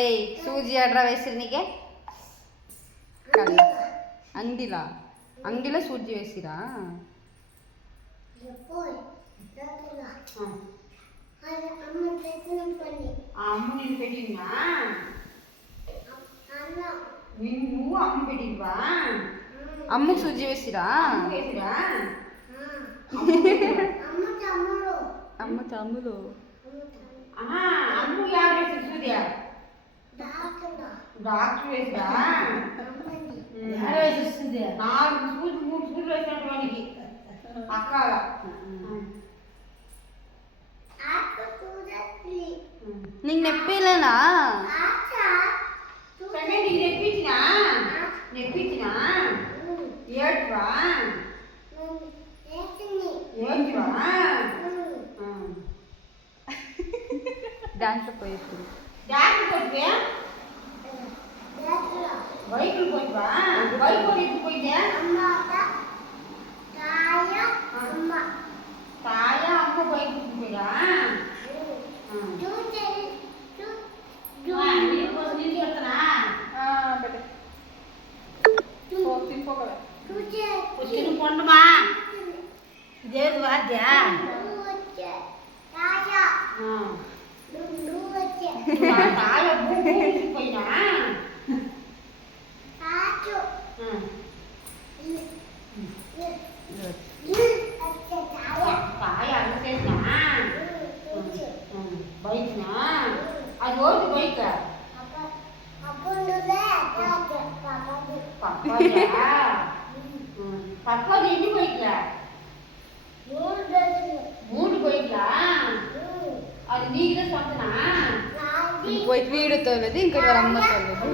ಏಯ್ ಸೂಜಿ ಆಡ್ರ వేసిర్నికే అంగిలా సూజీ వేసిరా అమ్మ నేను పెట్టినా నువ్వు అమ్మ పెట్టివా అమ్మకు సూజీ వేసిరా అమ్మ తమ్ముడు అమ్మ యారు వేసి సూజీ డాక్టర్ వేసిరా నాలుగు సూజీ 3 సూజీలు వేసినట్టు వానికి అక్కాల నీకు నెప్పిలేనా నెప్పించినా ఏడ్వా డాన్స్ పోయేప్పుడు బైకులు పోయివా బైక్ ఎప్పుడు పోయిందే తాయ అమ్మ బైక్ పోయిరా పొండమా దేవుడు వాద్యా తాయ పోయినా తాయ అన్న బైక్నా అది ఓటు బైక్ పప్పది ఎన్ని బైక్లా 3 బైక్లా అది నీకు సొంతనా పోయి వీడుతోలేదు ఇంకా అమ్మతోలేదు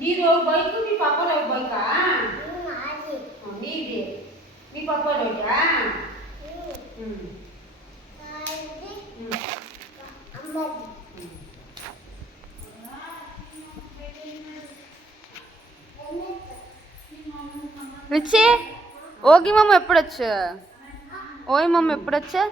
నీది బైక్ మీ పప్పలో బైకా నీది మీ పప్పలోటా రుచి ఓగి మమ్మ ఎప్పుడొచ్చు ఓయ్ మమ్మ ఎప్పుడొచ్చా